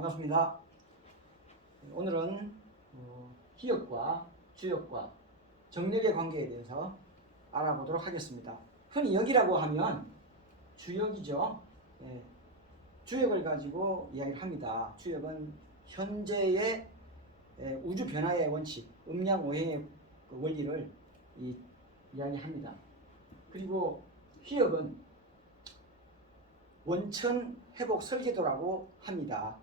반갑습니다. 오늘은 희역과 주역과 정력의 관계에 대해서 알아보도록 하겠습니다. 흔히 역이라고 하면 주역이죠. 주역을 가지고 이야기를 합니다. 주역은 현재의 우주 변화의 원칙, 음양오행의 그 원리를 이야기합니다. 그리고 희역은 원천 회복 설계도라고 합니다.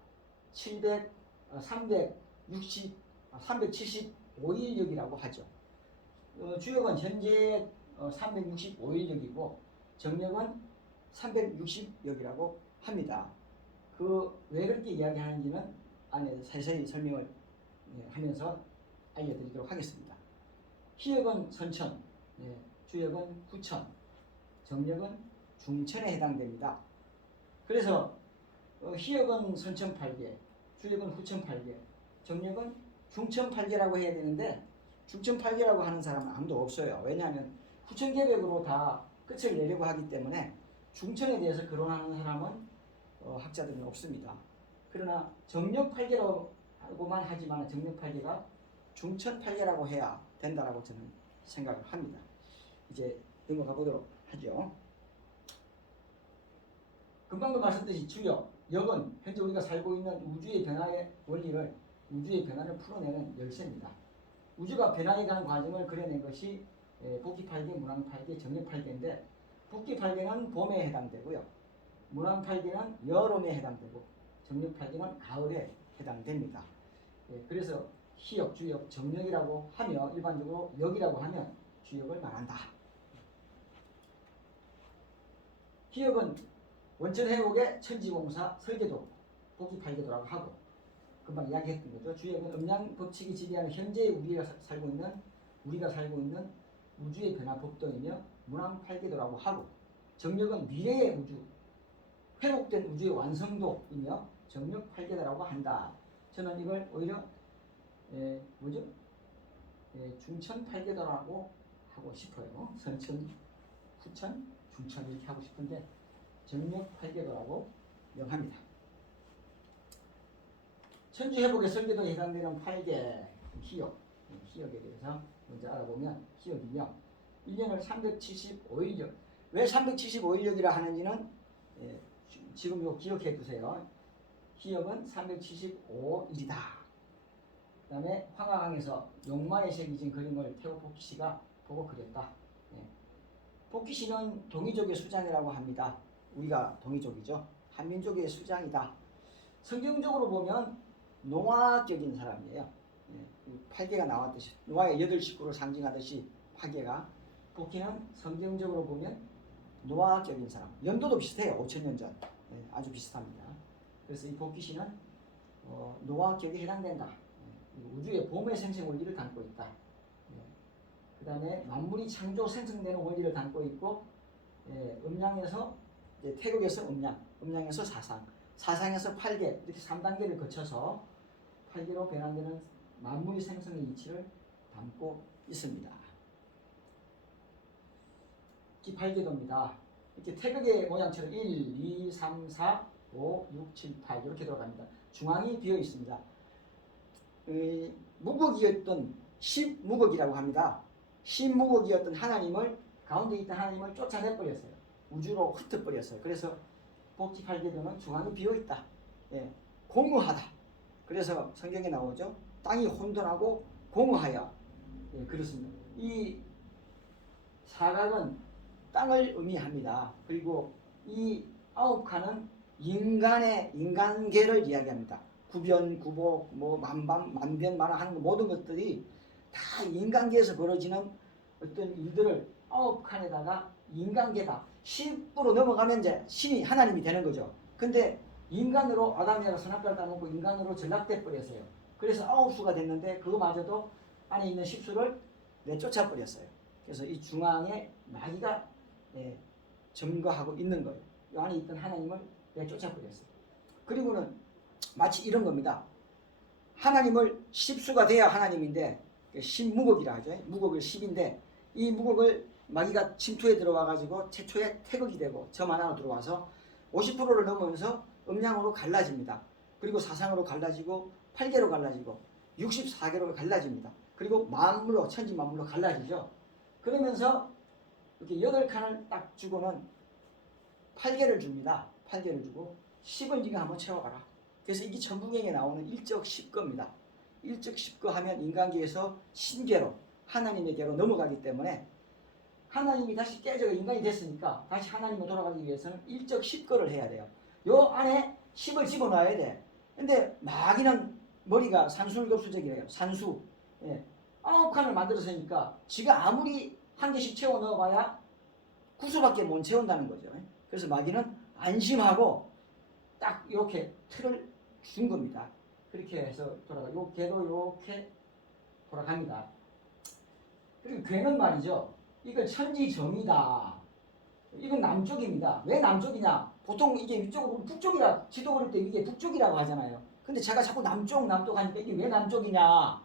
375일역이라고 하죠. 주역은 현재 365일역이고 정력은 360역이라고 합니다. 왜 그렇게 이야기하는지는 안에 자세히 설명을 하면서 알려드리도록 하겠습니다. 희역은 선천, 주역은 후천, 정력은 중천에 해당됩니다. 그래서 희역은 선천 8개, 주역은 후천 8개, 정력은 중천 8개라고 해야 되는데 중천 8개라고 하는 사람은 아무도 없어요. 왜냐하면 후천 계획으로 다 끝을 내려고 하기 때문에 중천에 대해서 거론하는 사람은 학자들은 없습니다. 그러나 정력 8개라고만 하지만 정력 8개가 중천 8개라고 해야 된다라고 저는 생각을 합니다. 이제 넘어가 보도록 하죠. 금방도 말씀드렸듯이 주역, 역은 현재 우리가 살고 있는 우주의 변화의 원리를, 우주의 변화를 풀어내는 열쇠입니다. 우주가 변화해가는 과정을 그려낸 것이 복귀8개, 문왕8개, 정력8개인데 복귀8개는 봄에 해당되고요. 문왕8개는 여름에 해당되고 정력8개는 가을에 해당됩니다. 그래서 희역, 주역, 정력이라고 하며 일반적으로 역이라고 하면 주역을 말한다. 희역은 원천 회복의 천지공사 설계도, 복귀8개도라고 하고 금방 이야기했던 거죠. 주역은 음양 법칙이 지배하는 현재의 우리가 살고 있는 우주의 변화 법도이며 문왕8개도라고 하고 정력은 미래의 우주, 회복된 우주의 완성도이며 정력8개도라고 한다. 저는 이걸 오히려 중천8개도라고 하고 싶어요. 선천, 후천, 중천 이렇게 하고 싶은데 정력8개도라고 명합니다. 천지회복의 설계도에 해당되는 8개 희역에 대해서 먼저 알아보면 희역이며 1년을 375일역, 왜 375일역이라 하는지는 지금 이거 기억해 두세요. 희역은 375일이다. 그 다음에 황하강에서 용마에 새겨진 그림을 태호 복희씨가 보고 그렸다. 복희씨는 동이족의 수장이라고 합니다. 우리가 동이족이죠. 한민족의 수장이다. 성경적으로 보면 노아격인 사람이에요. 8개가 나왔듯이 노아의 8식구를 상징하듯이 8개가 복희는 성경적으로 보면 노아격인 사람. 연도도 비슷해요. 5000년 전. 아주 비슷합니다. 그래서 이 복희씨는 노아격에 해당된다. 우주의 봄의 생생 원리를 담고 있다. 그 다음에 만물이 창조 생성되는 원리를 담고 있고 음양에서 태극에서 음양에서 사상, 사상에서 8개 이렇게 3단계를 거쳐서 8개로 변환되는 만물이 생성의 이치를 담고 있습니다. 이 8개도입니다. 이렇게 태극의 모양처럼 1, 2, 3, 4, 5, 6, 7, 8 이렇게 들어갑니다. 중앙이 비어 있습니다. 무극이었던 십무극이라고 합니다. 십무극이었던 하나님을, 가운데 있던 하나님을 쫓아내버렸어요. 우주로 흩어버렸어요. 그래서 복귀8개도는 중앙이 비어있다. 공허하다. 그래서 성경에 나오죠. 땅이 혼돈하고 공허하여. 그렇습니다. 이 사각은 땅을 의미합니다. 그리고 이 9칸은 인간계를 이야기합니다. 구변, 구복, 만변만화하는 모든 것들이 다 인간계에서 벌어지는 어떤 일들을 9칸에다가 인간계다. 10으로 넘어가면 이제 신이 하나님이 되는 거죠. 근데 인간으로 아담이가 선악과를 따먹고 인간으로 전락돼 버렸어요. 그래서 9수가 됐는데 그거마저도 안에 있는 10수를 내쫓아 버렸어요. 그래서 이 중앙에 마귀가 점거하고 있는 거예요. 이 안에 있던 하나님을 내쫓아 버렸어요. 그리고는 마치 이런 겁니다. 하나님을 10수가 돼야 하나님인데 10무극이라 하죠. 무극을 10인데 이 무극을 마귀가 침투에 들어와 가지고 최초의 태극이 되고 점 하나로 들어와서 50%를 넘으면서 음양으로 갈라집니다. 그리고 사상으로 갈라지고 8개로 갈라지고 64개로 갈라집니다. 그리고 만물로 천지 만물로 갈라지죠. 그러면서 이렇게 8칸을 딱 주고는 8개를 줍니다. 8개를 주고 10을 네가 한번 채워가라. 그래서 이게 천부경에 나오는 일적 10거입니다. 일적 10거 하면 인간계에서 신계로 하나님에게로 넘어가기 때문에 하나님이 다시 깨져 인간이 됐으니까 다시 하나님으로 돌아가기 위해서는 일적 10거를 해야 돼요. 요 안에 10을 집어넣어야 돼. 근데 마귀는 머리가 산술급수적이래요. 산수. 예. 9칸을 만들었으니까 지가 아무리 한 개씩 채워 넣어봐야 9수밖에 못 채운다는 거죠. 그래서 마귀는 안심하고 딱 이렇게 틀을 준 겁니다. 그렇게 해서 돌아가. 요 개도 이렇게 돌아갑니다. 그리고 괴는 말이죠. 이거 천지정이다. 이건 남쪽입니다. 왜 남쪽이냐? 보통 이게 위쪽으로 북쪽이라 지도 그릴 때 이게 북쪽이라고 하잖아요. 근데 제가 자꾸 남쪽 하니까 이게 왜 남쪽이냐?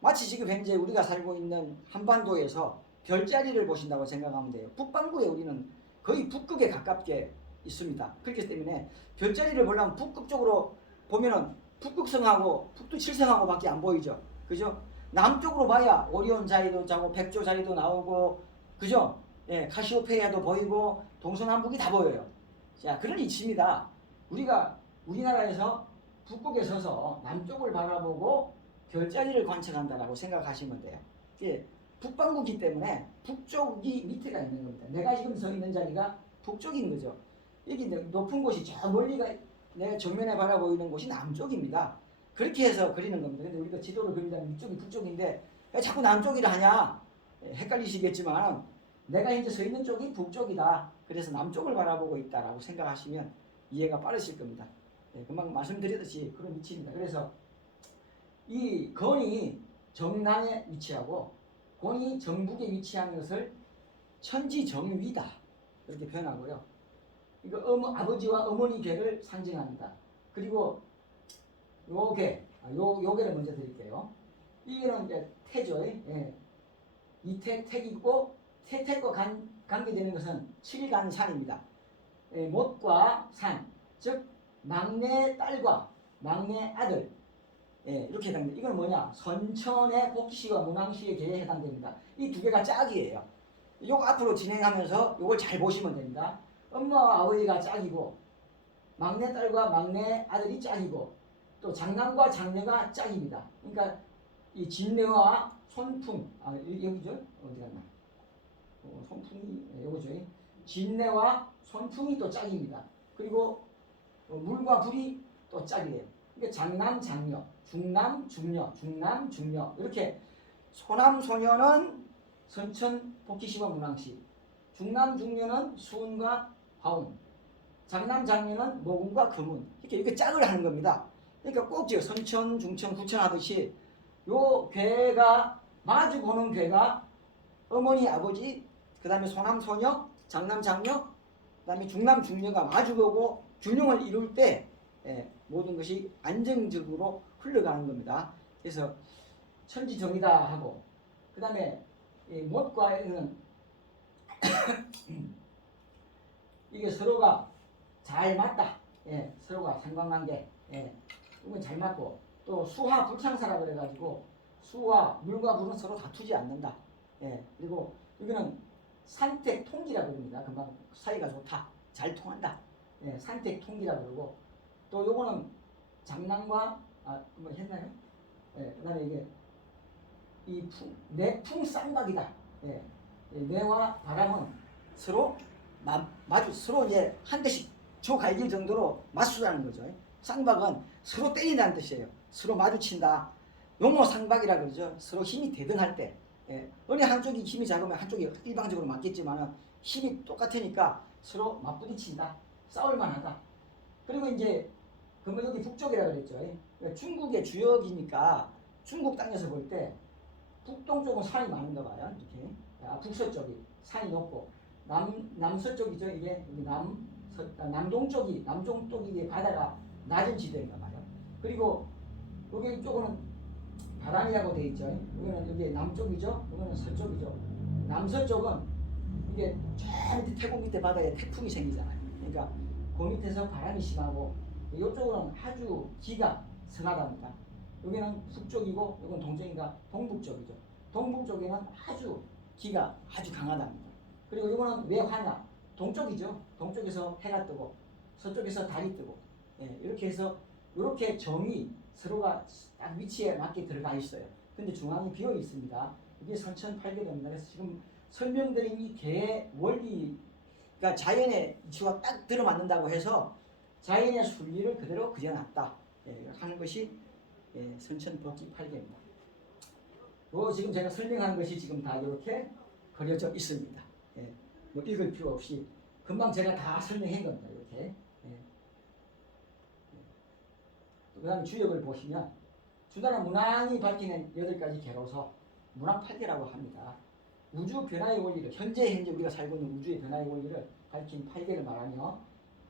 마치 지금 현재 우리가 살고 있는 한반도에서 별자리를 보신다고 생각하면 돼요. 북반구에 우리는 거의 북극에 가깝게 있습니다. 그렇기 때문에 별자리를 보려면 북극 쪽으로 보면은 북극성하고 북두칠성하고밖에 안 보이죠. 그죠? 남쪽으로 봐야 오리온 자리도 자고 백조 자리도 나오고 그죠? 예, 카시오페이아도 보이고 동서남북이 다 보여요. 자, 그런 이치입니다. 우리가 우리나라에서 북극에 서서 남쪽을 바라보고 별자리를 관측한다라고 생각하시면 돼요. 예, 북반구기 때문에 북쪽이 밑에가 있는 겁니다. 내가 지금 서 있는 자리가 북쪽인 거죠. 여기 높은 곳이 저 멀리가 내 정면에 바라보이는 곳이 남쪽입니다. 그렇게 해서 그리는 겁니다. 근데 우리가 지도를 그린다면 이쪽이 북쪽인데 왜 자꾸 남쪽이라 하냐? 헷갈리시겠지만 내가 이제 서 있는 쪽이 북쪽이다. 그래서 남쪽을 바라보고 있다라고 생각하시면 이해가 빠르실 겁니다. 금방 말씀드렸듯이 그런 위치입니다. 그래서 이 건이 정남에 위치하고 곤이 정북에 위치한 것을 천지정위다 이렇게 표현하고요. 이거 아버지와 어머니 괴를 상징합니다. 그리고 요 괴를 먼저 드릴게요. 이게는 이제 태죠. 예. 이택이고 태택과 관계되는 것은 칠간산입니다. 예, 못과 산, 즉 막내 딸과 막내 아들. 예, 이렇게 해당됩니다. 이건 뭐냐? 선천의 복시와 문왕시의 계에 해당됩니다. 이 두 개가 짝이에요. 요거 앞으로 진행하면서 요걸 잘 보시면 됩니다. 엄마와 아버지가 짝이고 막내 딸과 막내 아들이 짝이고 또 장남과 장녀가 짝입니다. 그러니까 이 진내와 손풍 여기죠? 어디 갔나? 손풍이 요거죠. 진내와 손풍이 또 짝입니다. 그리고 물과 불이 또 짝이에요. 그러니까 장남 장녀, 중남 중녀, 중남 중녀 이렇게 소남 소녀는 선천 복희시와 문왕시, 중남 중녀는 수운과 화운, 장남 장녀는 모군과 금운 이렇게 짝을 하는 겁니다. 그러니까 꼭 지어 선천, 중천, 구천 하듯이 요 괴가 마주 보는 괴가 어머니, 아버지, 그 다음에 소남, 소녀, 장남, 장녀, 그 다음에 중남, 중녀가 마주 보고 균형을 이룰 때 모든 것이 안정적으로 흘러가는 겁니다. 그래서 천지정이다 하고 그 다음에 못과는 이게 서로가 잘 맞다. 예, 서로가 상관관계. 예, 이건 잘 맞고 또 수화 불창사라 그래가지고 수와 물과 불은 서로 다투지 않는다. 예, 그리고 여기는 산택 통기라고 그럽니다. 금방 사이가 좋다. 잘 통한다. 예, 산택 통기라고 그러고 또 요거는 장남과 뭐 했나요? 예, 그다음에 이게 내풍 쌍박이다. 예, 뇌와 바람은 서로 마주 서로 이제 한 대씩 조 갈길 정도로 맞수라는 거죠. 쌍박은 서로 때린다는 뜻이에요. 서로 마주친다. 용모 상박이라 그러죠. 서로 힘이 대등할 때. 예, 어느 한쪽이 힘이 작으면 한쪽이 일방적으로 맞겠지만 힘이 똑같으니까 서로 맞부딪힌다. 싸울만하다. 그리고 이제 그러면 여기 북쪽이라 그랬죠. 중국의 주역이니까 중국 땅에서 볼 때 북동쪽은 산이 많은가 봐요. 이렇게 북서쪽이 산이 높고 남서쪽이죠. 이게 남동쪽이 이게 바다가 낮은 지대인가 봐요. 그리고 여기 쪽은 바람이라고 되어 있죠. 여기는 여기 남쪽이죠. 여기는 서쪽이죠. 남서쪽은 이게 저 밑에 태국 밑에 바다에 태풍이 생기잖아요. 그러니까 그 밑에서 바람이 심하고 이쪽은 아주 기가 선하답니다. 여기는 북쪽이고 이건 동쪽이니까 동북쪽이죠. 동북쪽에는 아주 기가 아주 강하답니다. 그리고 이거는 왜 화냐? 동쪽이죠. 동쪽에서 해가 뜨고 서쪽에서 달이 뜨고 이렇게 해서 이렇게 정이 서로가 딱 위치에 맞게 들어가 있어요. 근데 중앙이 비어 있습니다. 이게 선천팔계입니다. 그래서 지금 설명드린 이 개의 원리가 자연의 이치와 딱 들어맞는다고 해서 자연의 순리를 그대로 그려놨다 하는 것이 선천법기팔계입니다. 지금 제가 설명한 것이 지금 다 이렇게 그려져 있습니다. 뭐 읽을 필요 없이 금방 제가 다 설명한 겁니다. 이렇게. 그 다음에 주역을 보시면 주나라 문왕이 밝히는 8가지 개로서 문왕팔계라고 합니다. 우주 변화의 원리를 현재 우리가 살고 있는 우주의 변화의 원리를 밝힌 8개를 말하며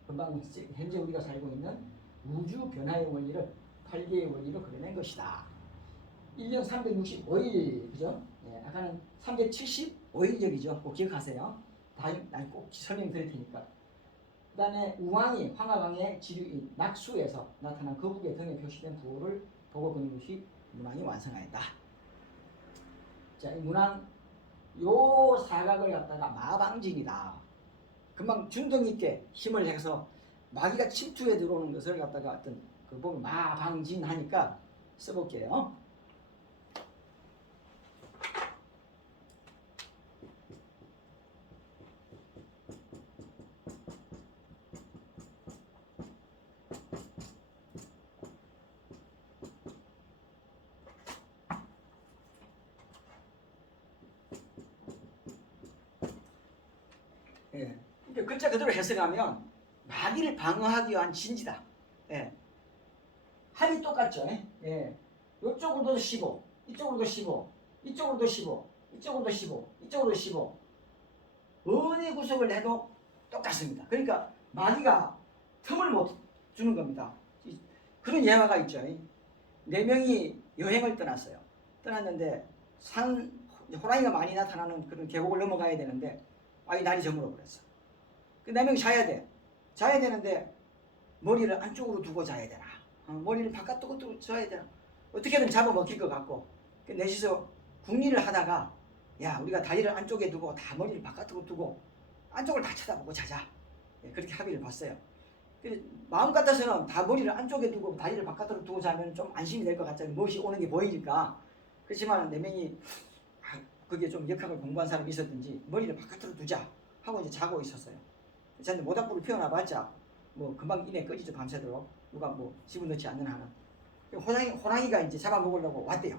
금방 현재 우리가 살고 있는 우주 변화의 원리를 8개의 원리로 그려낸 것이다. 1년 365일 그죠? 아까는 375일력이죠. 꼭 기억하세요. 다음 꼭 설명드릴 테니까. 그 다음에 우왕이 황하강의 지류인 낙수에서 나타난 거북의 등에 표시된 부호를 보고 그린 것이 문왕이 완성하였다. 자, 이 문왕 요 사각을 갖다가 마방진이다. 금방 준동 있게 힘을 해서 마귀가 침투해 들어오는 것을 갖다가 어떤 그 보면 마방진 하니까 써볼게요. 글자 그대로 해석하면 마귀를 방어하기 위한 진지다. 합이 똑같죠. 이쪽으로도 15, 이쪽으로도 15, 이쪽으로도 15, 이쪽으로도 15, 이쪽으로도 15. 어느 구석을 해도 똑같습니다. 그러니까 마귀가 틈을 못 주는 겁니다. 그런 예화가 있죠. 4명이 여행을 떠났어요. 떠났는데 호랑이가 많이 나타나는 그런 계곡을 넘어가야 되는데 날이 저물어 버렸어. 그 4명이 자야 돼. 자야 되는데 머리를 안쪽으로 두고 자야 되나? 머리를 바깥으로 두고 자야 되나? 어떻게든 잡아먹힐 것 같고 넷이서 궁리를 하다가 야 우리가 다리를 안쪽에 두고 다 머리를 바깥으로 두고 안쪽을 다 쳐다보고 자자. 그렇게 합의를 봤어요. 마음 같아서는 다 머리를 안쪽에 두고 다리를 바깥으로 두고 자면 좀 안심이 될 것 같잖아요. 무엇이 오는 게 보이니까. 그렇지만 4명이 그게 좀 역학을 공부한 사람이 있었든지 머리를 바깥으로 두자 하고 이제 자고 있었어요. 저는 모닥불을 피워놔봤자 뭐 금방 이내 꺼지죠. 밤새도록 누가 뭐 집어넣지 않는 한은. 호랑이가 이제 잡아먹으려고 왔대요.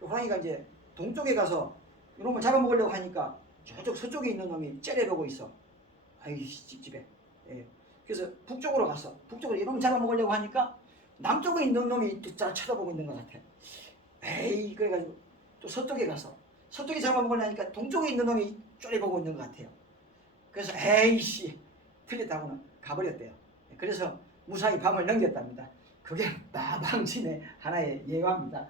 호랑이가 이제 동쪽에 가서 이놈을 잡아먹으려고 하니까 저쪽 서쪽에 있는 놈이 째려보고 있어. 아이씨 찝찝해. 그래서 북쪽으로 갔어. 북쪽으로 이놈을 잡아먹으려고 하니까 남쪽에 있는 놈이 또 쳐다보고 있는 것 같아. 에이 그래가지고 또 서쪽에 가서 서쪽에 잡아먹으려니까 동쪽에 있는 놈이 째려보고 있는 것 같아요. 그래서 에이씨 틀렸다고는 가버렸대요. 그래서 무사히 밤을 넘겼답니다. 그게 마방진의 하나의 예화입니다.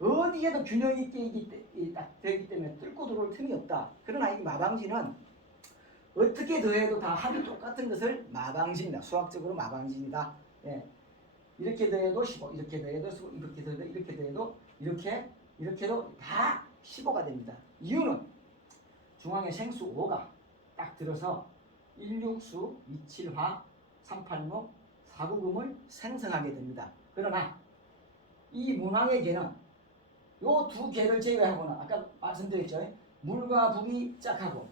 어디에도 균형 있게 딱 되기 때문에 뚫고 들어올 틈이 없다. 그러나 이 마방진은 어떻게 더해도 다 합이 똑같은 것을 마방진이다. 수학적으로 마방진이다. 이렇게 더해도 15, 이렇게 더해도 15, 이렇게 더해도 이렇게 더해도 이렇게도 다 15가 됩니다. 이유는 중앙에 생수 5가 딱 들어서 16수, 27화, 38목, 4구금을 생성하게 됩니다. 그러나 이 문왕의 개는 요 두 개를 제외하고는 아까 말씀드렸죠. 물과 북이 짝하고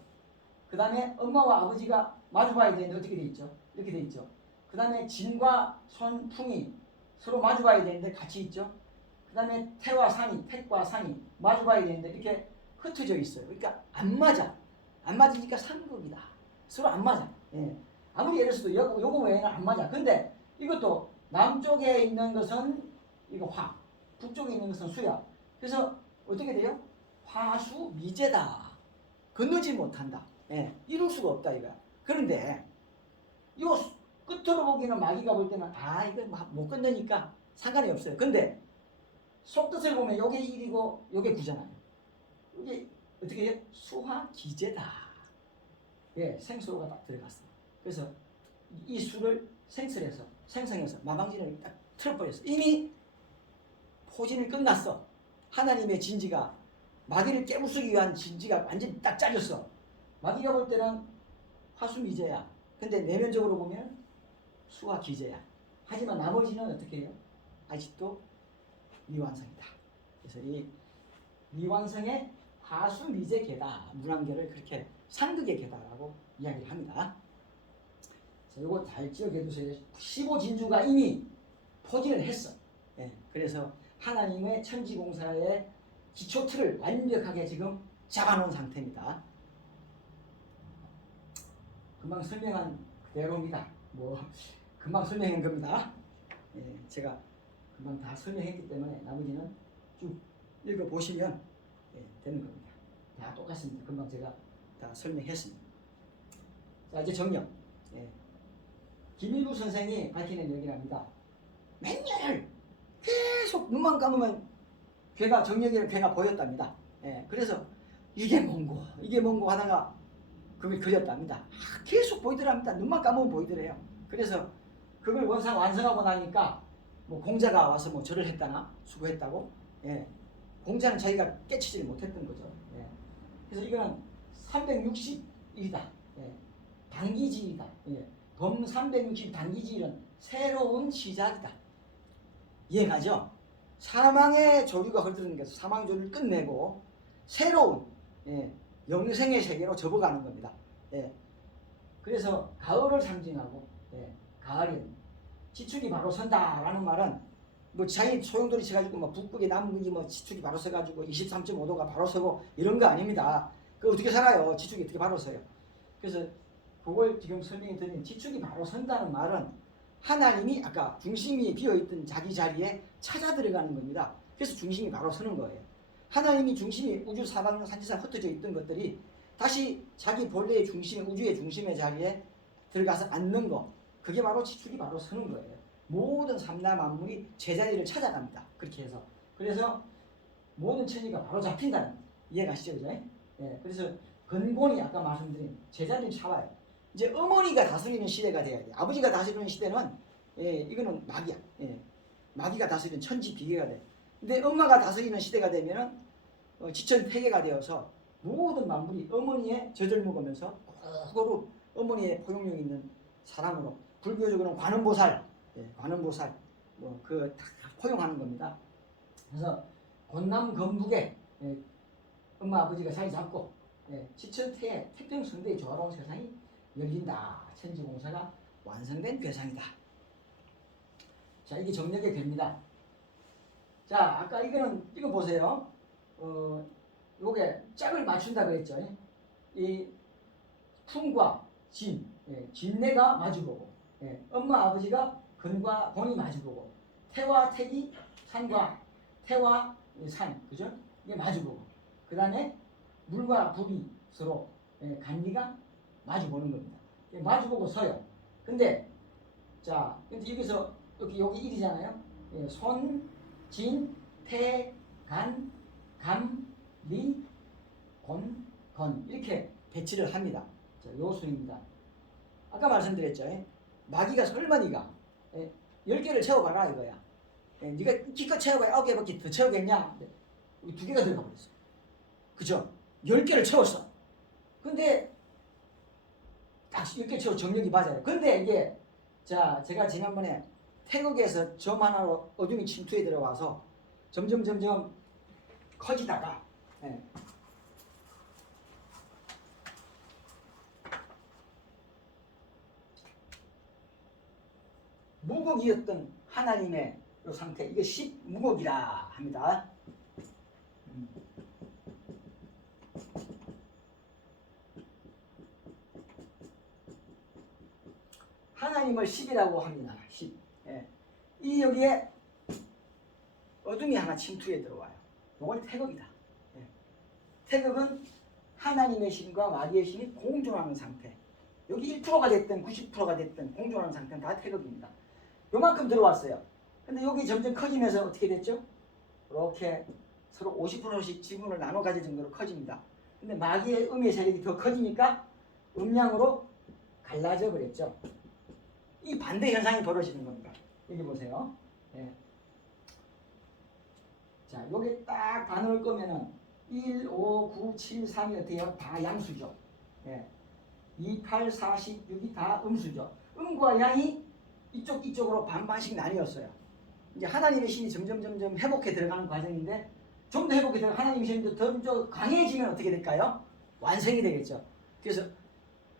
그 다음에 엄마와 아버지가 마주봐야 되는데 어떻게 돼 있죠? 이렇게 돼 있죠. 그 다음에 진과 손, 풍이 서로 마주봐야 되는데 같이 있죠. 그 다음에 태와 산이, 택과 산이 마주봐야 되는데 이렇게 흩어져 있어요. 그러니까 안 맞아. 안 맞으니까 상극이다. 서로 안 맞아. 아무리 예를 들어도 요거 외에는 안 맞아. 근데 이것도 남쪽에 있는 것은 이거 화, 북쪽에 있는 것은 수야. 그래서 어떻게 돼요? 화수 미제다. 건너지 못한다. 이룰 수가 없다 이거야. 그런데 요 끝으로 보기는 마귀가 볼 때는 이거 못 건너니까 상관이 없어요. 근데 속뜻을 보면 요게 1이고 요게 9잖아요. 이게 어떻게 해요? 수화 기제다. 생수로가 딱 들어갔어. 그래서 이 수를 생성해서 마방진을 딱 틀어버렸어. 이미 포진이 끝났어. 하나님의 진지가 마귀를 깨부수기 위한 진지가 완전히 딱 짜졌어. 마귀가 볼 때는 화수미제야. 근데 내면적으로 보면 수와 기제야. 하지만 나머지는 어떻게 해요? 아직도 미완성이다. 그래서 이 미완성의 화수미제 계다, 문안계를 그렇게 상극의 계다라고 이야기를 합니다. 자, 요거 잘 기억해 두세요. 15진주가 이미 포진을 했어. 예, 그래서 하나님의 천지공사의 기초 틀을 완벽하게 지금 잡아놓은 상태입니다. 금방 설명한 그대로입니다. 뭐 금방 설명한 겁니다. 예, 제가 금방 다 설명했기 때문에 나머지는 쭉 읽어보시면 되는 겁니다. 다 똑같습니다. 금방 제가 다 설명했습니다. 자, 이제 정령. 김일구 선생이 밝히는 얘기랍니다. 맨날 계속 눈만 감으면 괴가 정령이라는 괴가 보였답니다. 그래서 이게 뭔고 하다가 그걸 그렸답니다. 계속 보이더랍니다. 눈만 감으면 보이더래요. 그래서 그걸 완성하고 나니까 뭐 공자가 와서 뭐 절을 했다나 수고했다고. 공자는 자기가 깨치지 못했던 거죠. 그래서 이거는 360일이다. 단기지이다. 범 360 단기지일은 새로운 시작이다. 이해가죠? 사망의 조류가 흐르는 것에서 사망 조류를 끝내고 새로운 영생의 세계로 접어가는 겁니다. 그래서 가을을 상징하고 가을은 지축이 바로 선다라는 말은 뭐 자기 소용돌이 쳐가지고 뭐 북극이 남극이 뭐 지축이 바로 서가지고 23.5도가 바로 서고 이런 거 아닙니다. 그 어떻게 살아요? 지축이 어떻게 바로 서요? 그래서 그걸 지금 설명해 드린 지축이 바로 선다는 말은 하나님이 아까 중심이 비어있던 자기 자리에 찾아 들어가는 겁니다. 그래서 중심이 바로 서는 거예요. 하나님이 중심이 우주 사방 산지상 흩어져 있던 것들이 다시 자기 본래의 중심, 우주의 중심의 자리에 들어가서 앉는 거, 그게 바로 지축이 바로 서는 거예요. 모든 삼라 만물이 제자리를 찾아갑니다. 그렇게 해서 그래서 모든 천지가 바로 잡힌다는 거예요. 이해가시죠, 그죠? 그래서 근본이 아까 말씀드린 제자리를 잡아요. 이제 어머니가 다스리는 시대가 돼야 돼. 아버지가 다스리는 시대는 이거는 마귀야. 마귀가 다스리는 천지 비계가 돼. 근데 엄마가 다스리는 시대가 되면은 지천태계가 되어서 모든 만물이 어머니의 젖을 먹으면서 고루 어머니의 포용력 있는 사람으로, 불교적으로는 관음보살, 관음보살 그 다 포용하는 겁니다. 그래서 권남 건북에 엄마 아버지가 자리 잡고 지천태계 태평성대의 조화로운 세상이 열린다. 천지공사가 완성된 괴상이다. 자, 이게 정력의 괴입니다. 자, 아까 이거 보세요. 요게 짝을 맞춘다 그랬죠. 이 풍과 진, 진내가 마주보고, 엄마 아버지가 근과 권이 마주보고, 태와 태기, 산과 태와 산, 그죠? 이게 마주보고, 그 다음에 물과 불이 서로 간리가 마주보는 겁니다. 마주보고 서요. 근데 자, 여기서 여기 일이잖아요. 손, 진, 태, 간, 감, 리, 곤, 건 이렇게 배치를 합니다. 자, 요 순입니다. 아까 말씀드렸죠. 마귀가 설마 니가 10개를 채워봐라 이거야. 네가 기껏 채워봐야 9개밖에 더 채우겠냐? 2개가 들어가 버렸어. 그죠? 10개를 채웠어. 근데 딱 10개 채워 정력이 맞아요. 근데 이게 자, 제가 지난번에 태국에서 점 하나로 어둠이 침투해 들어와서 점점 커지다가 무곡이었던 하나님의 이 상태, 이게 10무곡이라 합니다. 하나님을 10이라고 합니다. 10. 이 여기에 어둠이 하나 침투해 들어와요. 이건 태극이다. 태극은 하나님의 신과 마귀의 신이 공존하는 상태. 여기 1%가 됐든 90%가 됐든 공존하는 상태는 다 태극입니다. 요만큼 들어왔어요. 근데 여기 점점 커지면서 어떻게 됐죠? 이렇게 서로 50%씩 지분을 나눠 가질 정도로 커집니다. 근데 마귀의 음의 세력이 더 커지니까 음양으로 갈라져 버렸죠. 이 반대 현상이 벌어지는 겁니다. 여기 보세요. 예. 자, 여기 딱 반을 끄면은 1, 5, 9, 7, 3이 어때요? 다 양수죠. 예. 2, 8, 4, 10, 6이 다 음수죠. 음과 양이 이쪽으로 반반씩 나뉘었어요. 이제 하나님의 신이 점점 회복해 들어가는 과정인데 좀 더 회복해 들어가 하나님의 신이 더 강해지면 어떻게 될까요? 완성이 되겠죠. 그래서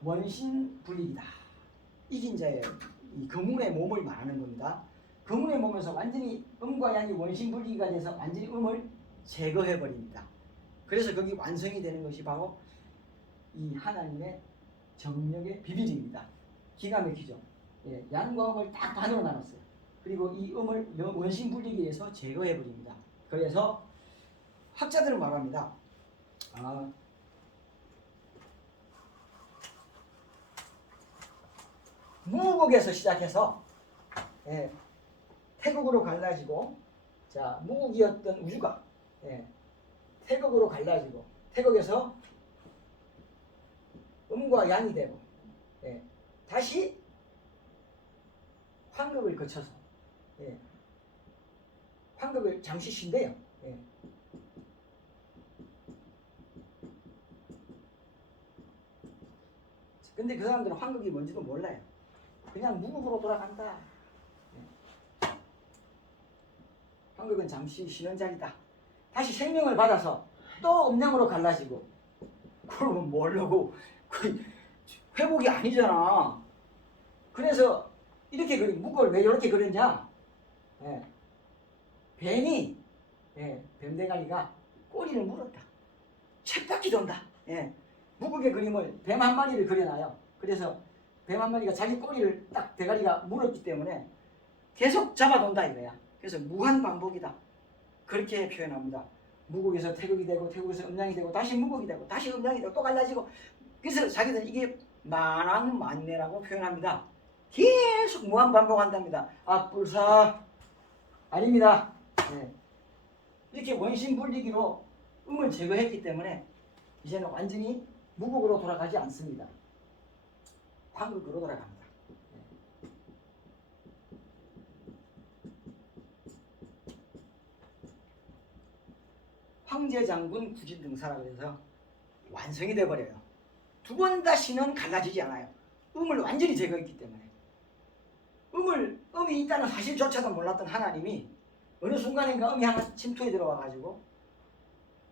원신 분립이다. 이긴 자의 이 금운의 몸을 말하는 겁니다. 금운의 몸에서 완전히 음과 양이 원신 분리가 돼서 완전히 음을 제거해 버립니다. 그래서 거기 완성이 되는 것이 바로 이 하나님의 정력의 비밀입니다. 기가 막히죠. 예, 양과 음을 딱 반으로 나눴어요. 그리고 이 음을 원심 분리기 위해서 제거해 버립니다. 그래서 학자들은 말합니다. 무국에서 시작해서 예, 태극으로 갈라지고 자 무국이었던 우주가 예, 태극으로 갈라지고 태극에서 음과 양이 되고 예, 다시 환극을 거쳐서 예, 환극을 잠시 쉰대요. 예. 근데 그 사람들은 환극이 뭔지도 몰라요. 그냥 무국으로 돌아간다. 예. 환극은 잠시 쉬는 자리다. 다시 생명을 받아서 또 음양으로 갈라지고 그러면 모르고 회복이 아니잖아. 그래서 이렇게 그린 무국을 왜 이렇게 그렸냐? 예. 뱀이 뱀대가리가 꼬리를 물었다. 쳇바퀴 돈다. 예. 무국의 그림을 뱀 한 마리를 그려놔요. 그래서 뱀 한 마리가 자기 꼬리를 딱 대가리가 물었기 때문에 계속 잡아돈다 이거야. 그래서 무한 반복이다. 그렇게 표현합니다. 무국에서 태극이 되고 태극에서 음양이 되고 다시 무국이 되고 다시 음양이 되고 또 갈라지고 그래서 자기들은 이게 만왕만내라고 표현합니다. 계속 무한 반복한답니다. 불사 아닙니다. 네. 이렇게 원심분리기로 음을 제거했기 때문에 이제는 완전히 무국으로 돌아가지 않습니다. 환극으로 돌아갑니다. 네. 황제장군 구진등사라고 해서 완성이 되어버려요. 두 번 다시는 갈라지지 않아요. 음을 완전히 제거했기 때문에. 음이 있다는 사실조차도 몰랐던 하나님이 어느 순간인가 음이 하나 침투해 들어와가지고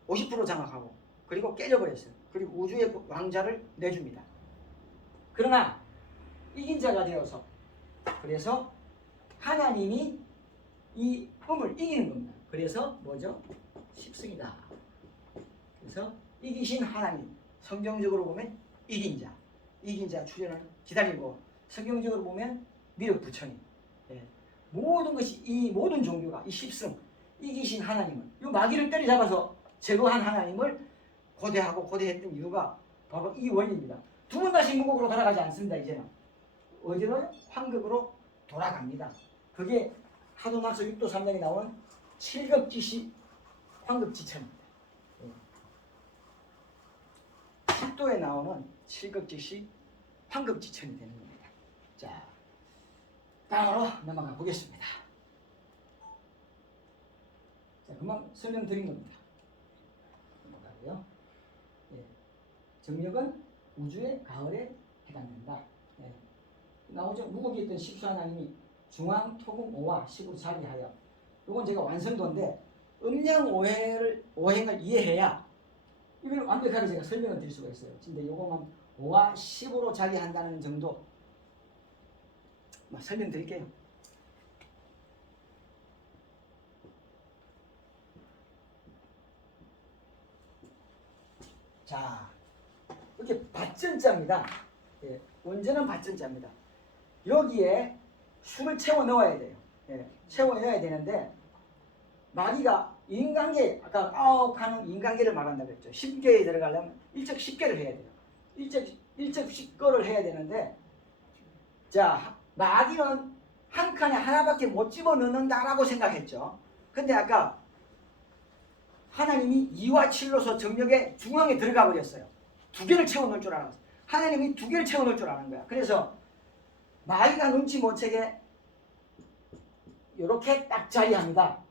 50% 장악하고 그리고 깨져버렸어요. 그리고 우주의 왕자를 내줍니다. 그러나 이긴 자가 되어서 그래서 하나님이 이 음을 이기는 겁니다. 그래서 뭐죠? 십승이다. 그래서 이기신 하나님 성경적으로 보면 이긴 자 출현을 기다리고 성경적으로 보면 미륵부처님 모든 것이 이 모든 종교가 이 십승 이기신 하나님을 이 마귀를 때려잡아서 제거한 하나님을 고대했던 이유가 바로 이 원리입니다. 두 번 다시 무국으로 돌아가지 않습니다. 이제는 어디로? 환극으로 돌아갑니다. 그게 하도나서 6도 3장에 나오는 칠극지시 환극지천입니다. 10도에 나오는 칠극지시 환극지천이 되는 겁니다. 자, 다음으로 넘어가 보겠습니다. 자, 금방 설명드린 겁니다. 넘어가고요. 정력은 우주의 가을에 해당된다. 나오죠. 무국이 있던 십수 하나님이 중앙, 토금, 오와, 십으로 자리하여 이건 제가 완성도인데 음양 오행을 이해해야 이걸 완벽하게 제가 설명을 드릴 수가 있어요. 근데 이거만 5와 10으로 자리한다는 정도 설명드릴게요. 자, 이렇게 밭전자입니다. 원전은 밭전자입니다. 여기에 수를 채워 넣어야 돼요. 채워 넣어야 되는데 마귀가 인간계 아까 하는 인간계를 말한다고 했죠. 10개에 들어가려면 일적 10개를 해야 돼요. 일적 10거를 해야 되는데 자 마귀는 한 칸에 하나밖에 못 집어넣는다라고 생각했죠. 근데 아까 하나님이 2와 7로서 정력의 중앙에 들어가 버렸어요. 두 개를 채워 넣을 줄 알았어요. 하나님이 두 개를 채워 넣을 줄 아는 거야. 그래서 마귀가 눈치 못 채게 이렇게 딱 자리합니다.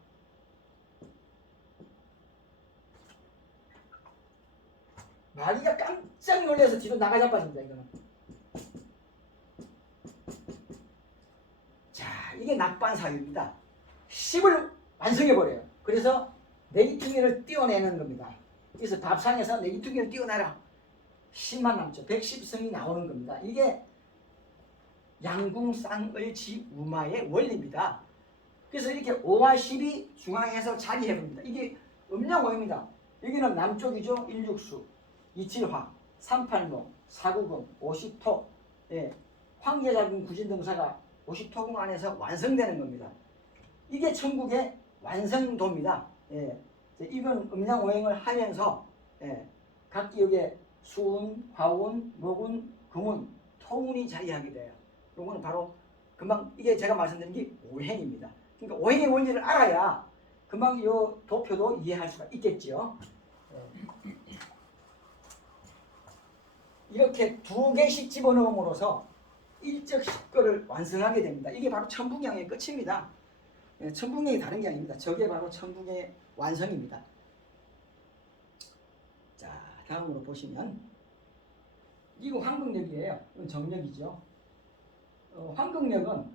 마귀가 깜짝 놀라서 뒤로 나가자빠집니다. 이거는. 자, 이게 낙반사유입니다. 10을 완성해버려요. 그래서 내기투기를 띄워내는 겁니다. 그래서 밥상에서 내기투기를 띄워내라. 10만 남죠. 110성이 나오는 겁니다. 이게 양궁쌍을지 우마의 원리입니다. 그래서 이렇게 5와 10이 중앙에서 자리해봅니다. 이게 음양오입니다. 여기는 남쪽이죠. 일육수, 이칠화, 삼팔모, 사구금, 오십토, 예, 황제자궁 구진등사가 오십토궁 안에서 완성되는 겁니다. 이게 천국의 완성도입니다. 예, 이건 음양오행을 하면서 예, 각 기역에 수운, 화운, 목운, 금운, 토운이 자리하게 돼요. 요거는 바로 금방 이게 제가 말씀드린 게 오행입니다. 그러니까 오행의 원리를 알아야 금방 이 도표도 이해할 수가 있겠죠. 이렇게 두 개씩 집어넣음으로써 일적 십거를 완성하게 됩니다. 이게 바로 천붕양의 끝입니다. 천붕양이 다른 게 아닙니다. 저게 바로 천붕의 완성입니다. 자, 다음으로 보시면 이거 황금역이에요. 이건 정역이죠. 황금역은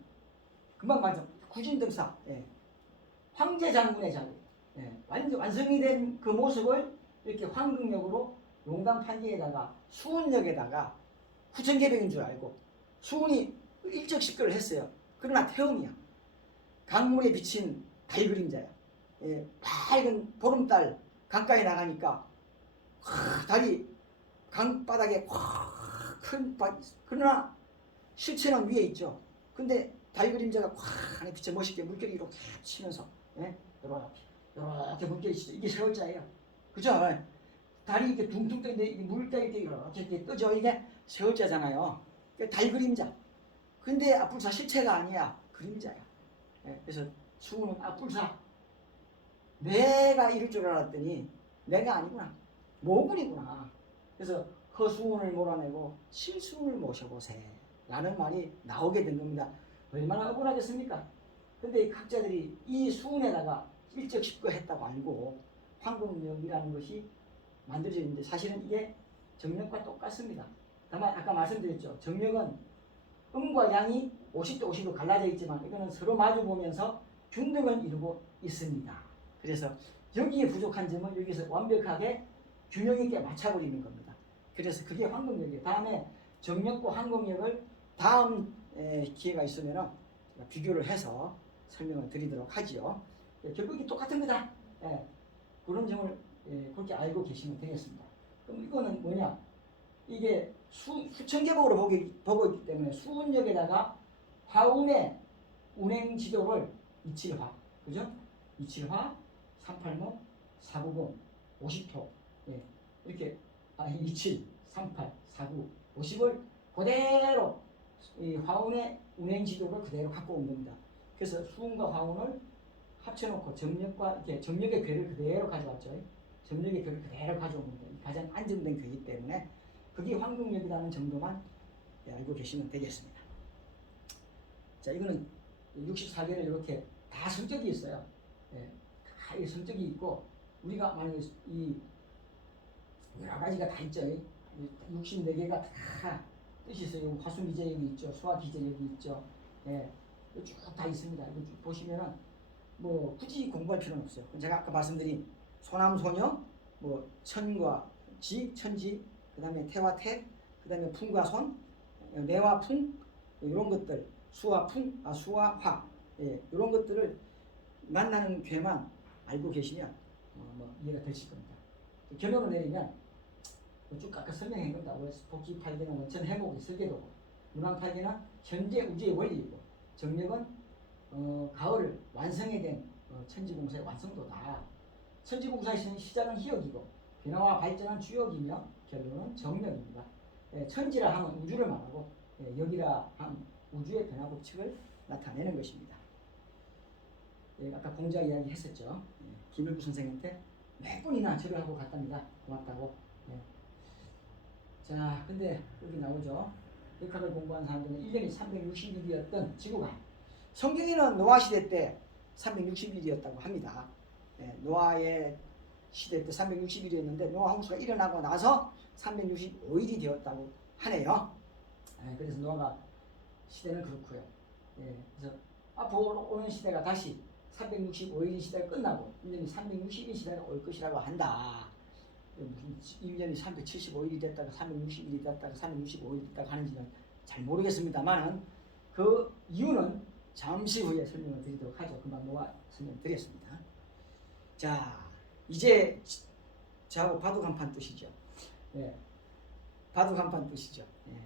금방 말씀 구진등사, 예, 황제 장군의 자리, 예, 완성이 된 그 모습을 이렇게 황금역으로 용담 판기에다가 수운역에다가 후천개벽인 줄 알고 수운이 일적 십거를 했어요. 그러나 태음이야. 강물에 비친 달 그림자야. 예, 밝은 보름달 강가에 나가니까 달이 강바닥에 큰 그러나 실체는 위에 있죠. 근데 달 그림자가 확 안에 비쳐 멋있게 물결이 이렇게 치면서 예? 이렇게 물결이 치죠. 이게 세월자예요. 그죠? 달이 이렇게 둥둥 떠있는데 물결이 이렇게 뜨죠. 이게 세월자잖아요. 달 그림자. 근데 앞불사 실체가 아니야. 그림자야. 예? 그래서 수우는 앞불사. 내가 이럴 줄 알았더니 내가 아니구나. 모군이구나. 그래서 허수운을 몰아내고 실수운을 모셔보세 라는 말이 나오게 된 겁니다. 얼마나 억울하겠습니까? 근데 이 학자들이 이 수운에다가 일적 십거했다고 알고 황금역이라는 것이 만들어졌는데 사실은 이게 정역과 똑같습니다. 다만 아까 말씀드렸죠. 정역은 음과 양이 50대 50으로 갈라져 있지만 이거는 서로 마주 보면서 균등을 이루고 있습니다. 그래서 여기에 부족한 점은 여기서 완벽하게 균형 있게 맞춰버리는 겁니다. 그래서 그게 황금역이에요. 다음에 정역과 황금역을 다음 기회가 있으면 비교를 해서 설명을 드리도록 하지요. 결국이 똑같은 거다. 그런 점을 그렇게 알고 계시면 되겠습니다. 그럼 이거는 뭐냐? 이게 수천개복으로 보고 있기 때문에 수운역에다가 화운의 운행 지도를 이칠화, 그죠? 이칠화, 380, 490, 50토, 이렇게 27, 38, 49, 50을 그대로 이 화운의 운행 지도를 그대로 갖고 온 겁니다. 그래서 수운과 화운을 합쳐놓고 정력과 이렇게 정력의 괴를 그대로 가져왔죠. 정력의 괴를 그대로 가져온 겁니다. 가장 안정된 괴이기 때문에 그게 황금역이라는 정도만 알고 계시면 되겠습니다. 자, 이거는 64개를 이렇게 다 성격이 있어요. 다 성격이 있고 우리가 만약에 이 여러 가지가 다 있죠. 64개가 다 뜻이 있어요. 화수미제역이 있죠. 수화기제역이 있죠. 쭉 다 있습니다. 이거 쭉 보시면은 뭐 굳이 공부할 필요는 없어요. 제가 아까 말씀드린 소남소녀, 뭐 천과 지, 천지, 그 다음에 태와 태, 그 다음에 풍과 손, 내와 풍, 이런 것들, 수와 풍, 수와 화, 이런 것들을 만나는 괴만 알고 계시면 뭐 이해가 되실 겁니다. 결론을 내리면 쭉 아까 설명한 겁니다. 복지팔기는 원천 해목의 설계도고, 문왕팔기는 현재 우주의 원리이고, 정력은 가을 완성에 된 천지공사의 완성도다. 천지공사의 시작은 희역이고 변화와 발전은 주역이며 결론은 정력입니다. 천지라 하면 우주를 말하고 역이라 하면 우주의 변화 법칙을 나타내는 것입니다. 아까 공자 이야기 했었죠. 김일구 선생한테 몇 번이나 절을 하고 갔답니다. 고맙다고. 자, 근데 여기 나오죠. 역학을 공부한 사람들은 1년이 360일이었던 지구가 성경에는 노아 시대 때 360일이었다고 합니다. 예, 노아의 시대 때 360일이었는데 노아 홍수가 일어나고 나서 365일이 되었다고 하네요. 예, 그래서 노아가 시대는 그렇고요. 예, 그래서 앞으로 오는 시대가 다시 365일 시대가 끝나고 1년이 360일 시대가 올 것이라고 한다. 무슨 1년이 375일이 됐다가 360일이 됐다가 365일이 됐다가 하는지는 잘 모르겠습니다만 그 이유는 잠시 후에 설명을 드리도록 하죠. 금방 노아 설명드렸습니다. 자, 이제 저하고 바둑 한 판 뜨시죠. 예, 바둑 한 판 뜨시죠. 예.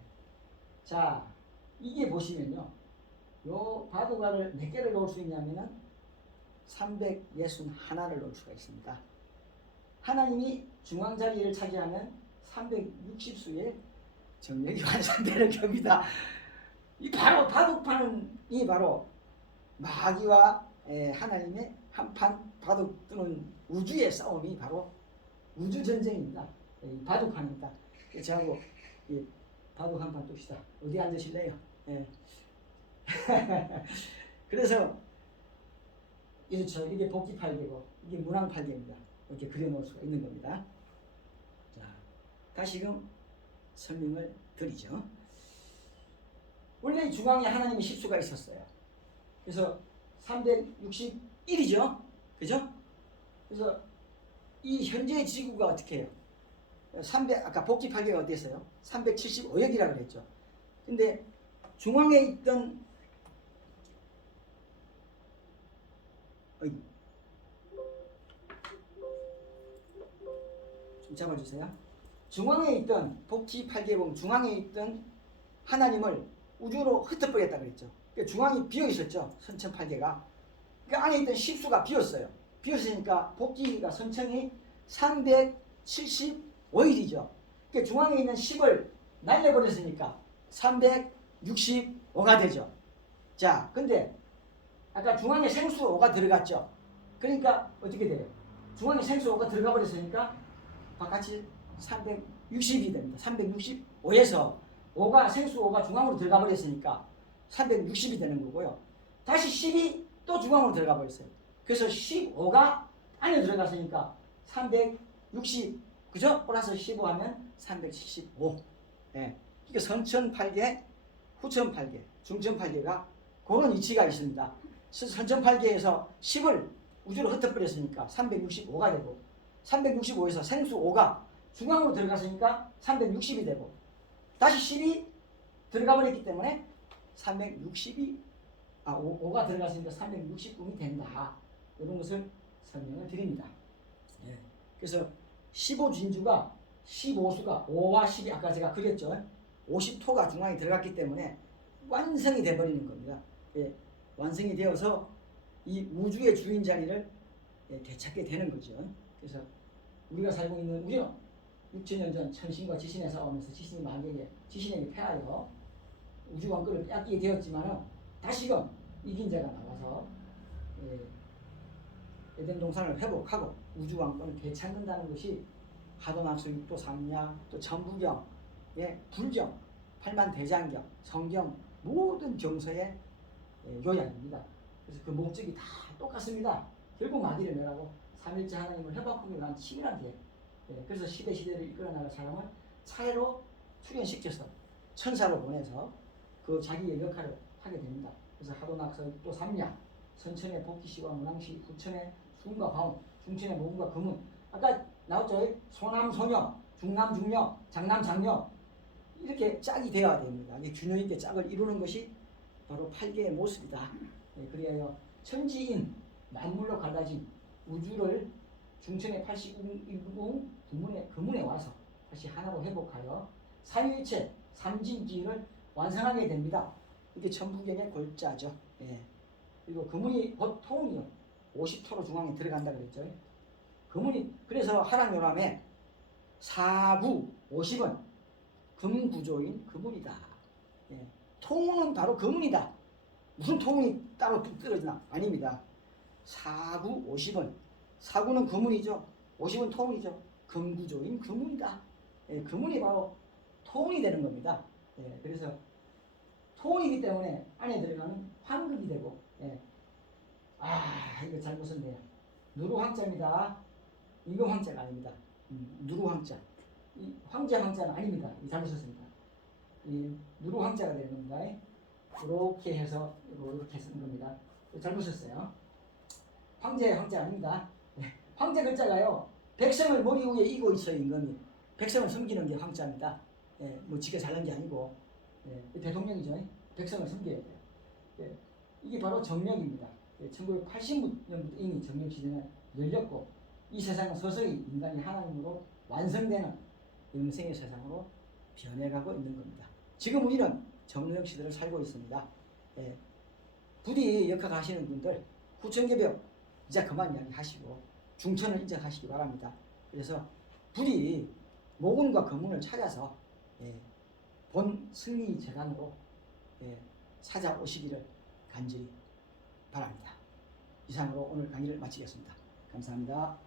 자, 이게 보시면요. 요 바둑알을 몇 개를 넣을 수 있냐면은 361를 넣을 수가 있습니다. 하나님이 중앙 자리를 차지하는 360수의 정력이 완성되는 겁니다. 이 바로 바둑판이 바로 마귀와 하나님의 한판 바둑 뜨는 우주의 싸움이 바로 우주 전쟁입니다. 이 바둑판입니다. 저하고 바둑 한 판 둡시다. 어디 앉으실래요? 예. 그래서 이렇죠. 이게 복귀팔개고 이게 문항팔개입니다. 이렇게 그려놓을 수가 있는 겁니다. 자, 다시금 설명을 드리죠. 원래 중앙에 하나님의 십수가 있었어요. 그래서 361이죠. 그죠? 그래서 이 현재 지구가 어떻게 해요? 아까 복귀팔개가 어땠어요? 375역이라고 그랬죠. 근데 중앙에 있던 좀 잡아주세요. 중앙에 있던 복귀팔개 보면 중앙에 있던 하나님을 우주로 흩어버렸다 그랬죠. 그러니까 중앙이 비어 있었죠. 선천팔개가. 그 안에 있던 십수가 비었어요. 비었으니까 복귀가 선천이 375일이죠. 그러니까 중앙에 있는 10을 날려버렸으니까 365가 되죠. 자, 근데 아까 중앙에 생수 5가 들어갔죠. 그러니까 어떻게 돼요? 중앙에 생수 5가 들어가 버렸으니까 바깥이 360이 됩니다. 365에서 5가 생수 5가 중앙으로 들어가 버렸으니까 360이 되는 거고요. 다시 10이 또 중앙으로 들어가 버렸어요. 그래서 15가 안에 들어갔으니까 360, 그죠? 플러스 15 하면 375. 예. 그러니까 선천팔개, 후천팔개, 중천팔개가 그런 이치가 있습니다. 선천팔개에서 10을 우주로 흩어버렸으니까 365가 되고 365에서 생수 5가 중앙으로 들어갔으니까 360이 되고 다시 10이 들어가 버렸기 때문에 5가 들어갔으니까 369이 된다. 이런 것을 설명을 드립니다. 예. 그래서 15진주가 15수가 5와 10이 아까 제가 그렸죠. 50토가 중앙에 들어갔기 때문에 완성이 되어버리는 겁니다. 예. 완성이 되어서 이 우주의 주인 자리를 되찾게 되는 거죠. 그래서 우리가 살고 있는 우리는 6천년 전 천신과 지신에 싸우면서 지신에게 패하여 우주 왕권을 빼앗기게 되었지만 다시금 이긴 자가 나와서 에덴 동산을 회복하고 우주 왕권을 되찾는다는 것이 하도낙수 또 삼야 또 천부경, 불경, 팔만대장경, 성경 모든 경서의 요약입니다. 그래서 그 목적이 다 똑같습니다. 결국 마귀를 멸하고 삼일째 하나님을 회복하기 위한 치밀한 계획. 그래서 시대를 이끌어 나갈 사람을 차례로 출현시켜서 천사로 보내서 그 자기의 역할을 하게 됩니다. 그래서 하도낙서 또 삼야, 선천의 복귀시와 문왕시, 후천의 수음과 화음, 중천의 모음과 금은 아까 나왔죠? 소남 소녀, 중남 중녀, 장남 장녀 이렇게 짝이 되어야 됩니다. 이 균형 있게 짝을 이루는 것이 바로 8개의 모습이다. 그리하여 천지인 만물로 갈라진 우주를 중천의 81궁 금문에 와서 다시 하나로 회복하여 삼일체 삼진지를 완성하게 됩니다. 이게 천부경의 골자죠. 그리고 금문이 곧 통이요. 50토로 중앙에 들어간다 그랬죠. 금문이 그래서 하락요람에 4구 50은 금구조인 금문이다. 통은 바로 금문이다. 무슨 통이 따로 떨어지나? 아닙니다. 4구 50은 4구는 금문이죠. 50은 통이죠. 금구조인 금문이다. 금문이 바로 통이 되는 겁니다. 예, 그래서 토이기 때문에 안에 들어가는 황금이 되고, 예. 아, 이거 잘못 썼네요. 누루 황자입니다. 임금 황자가 아닙니다. 누루 황자. 이 황제 황자는 아닙니다. 이 잘못 썼습니다. 이 누루 황자가 되는 겁니다. 이렇게 해서 이렇게 쓴 겁니다. 잘못 썼어요. 황제 황자 아닙니다. 예. 황제 글자가요. 백성을 머리 위에 이고 있어요. 임금이. 백성을 섬기는 게 황자입니다. 예, 뭐 지가 잘난 게 아니고, 예, 대통령이죠. 백성을 섬겨야 돼요. 예, 이게 바로 정력입니다. 1980년부터 이미 정력 시대는 열렸고, 이 세상은 서서히 인간이 하나님으로 완성되는 영생의 세상으로 변해가고 있는 겁니다. 지금 우리는 정력 시대를 살고 있습니다. 예, 부디 역학하시는 분들 후천개벽 이제 그만 이야기하시고 중천을 인정하시기 바랍니다. 그래서 부디 모군과 거문을 찾아서, 예, 본 승리 재단으로, 예, 찾아오시기를 간절히 바랍니다. 이상으로 오늘 강의를 마치겠습니다. 감사합니다.